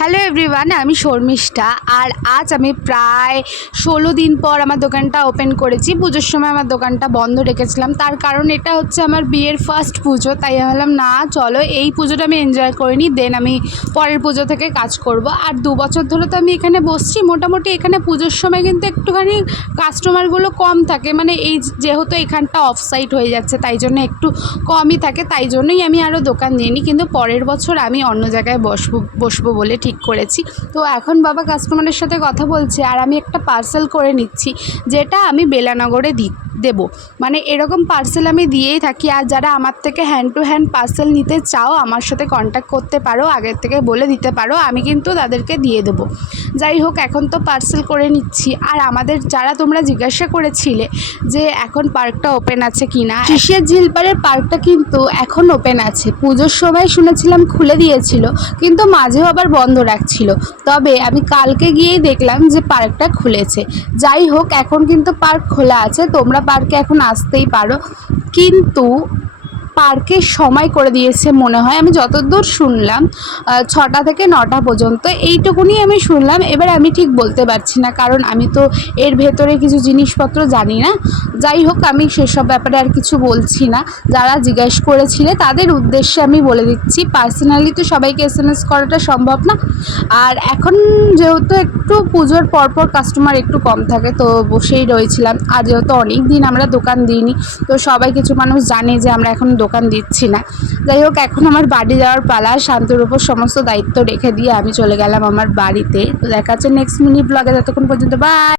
Hello everyone, আমি শর্মিষ্ঠা। আর আজ আমি প্রায় 16 দিন পর আমার দোকানটা ওপেন করেছি। পুজোর সময় আমার দোকানটা বন্ধ রেখেছিলাম, তার কারণ এটা হচ্ছে আমার বিয়ের ফার্স্ট পুজো। তাই আমি ভাবলাম না, চলো এই পুজোটা আমি এনজয় করে নিই, দেন আমি পরের পুজো থেকে কাজ করব। আর 2 বছর ধরে তো আমি এখানে বসছি। মোটামুটি এখানে পুজোর সময় কিন্তু একটুখানি কাস্টমারগুলো কম থাকে, মানে এই যেহেতু এখানটা অফ সাইট হয়ে যাচ্ছে তাই জন্য একটু কমই থাকে। তাই জন্যই আমি আরও দোকান দিইনি, কিন্তু পরের বছর আমি অন্য জায়গায় বসবো বলে ঠিক করেছি। তো এখন বাবা কাস্টমারের সাথে কথা বলছে আর আমি একটা পার্সেল করে নিচ্ছি, যেটা আমি বেলানগরে দেবো। মানে এরকম পার্সেল আমি দিয়েই থাকি। আর যারা আমার থেকে হ্যান্ড টু হ্যান্ড পার্সেল নিতে চাও আমার সাথে কন্ট্যাক্ট করতে পারো, আগের থেকে বলে দিতে পারো, আমি কিন্তু তাদেরকে দিয়ে দেবো। যাই হোক, এখন তো পার্সেল করে নিচ্ছি। আর আমাদের যারা তোমরা জিজ্ঞাসা করেছিলে যে এখন পার্কটা ওপেন আছে কি না, শিশির ঝিলপাড়ের পার্কটা কিন্তু এখন ওপেন আছে। পুজোর সময় শুনেছিলাম খুলে দিয়েছিল, কিন্তু মাঝেও আবার বন্ধ রাখছিল। তবে আমি কালকে গিয়েই দেখলাম যে পার্কটা খুলেছে। যাই হোক, এখন কিন্তু পার্ক খোলা আছে, তোমরা পার্কে এখন আসতেই পারো। কিন্তু পার্কের সময় করে দিয়েছে মনে হয়, আমি যতদূর শুনলাম 6টা থেকে 9টা পর্যন্ত, এইটুকুনি আমি শুনলাম। এবার আমি ঠিক বলতে পারছি না, কারণ আমি তো এর ভেতরে কিছু জিনিসপত্র জানি না। যাই হোক, আমি সেসব ব্যাপারে আর কিছু বলছি না। যারা জিজ্ঞেস করেছিলে তাদের উদ্দেশ্যে আমি বলে দিচ্ছি, পার্সোনালি তো সবাইকে SMS করাটা সম্ভব না। আর এখন যেহেতু একটু পুজোর পরপর কাস্টমার একটু কম থাকে, তো বসেই রয়েছিলাম। আর যেহেতু অনেক দিন আমরা দোকান দিইনি, তো সবাই কিছু মানুষ জানে যে আমরা এখন দোকান দিচ্ছি না। যাই হোক, এখন আমার বাড়ি যাওয়ার পালা। শান্তর উপর সমস্ত দায়িত্ব রেখে দিয়ে আমি চলে গেলাম আমার বাড়িতে। তো দেখা হচ্ছে নেক্সট মিনি ব্লগে, ততক্ষণ পর্যন্ত বাই।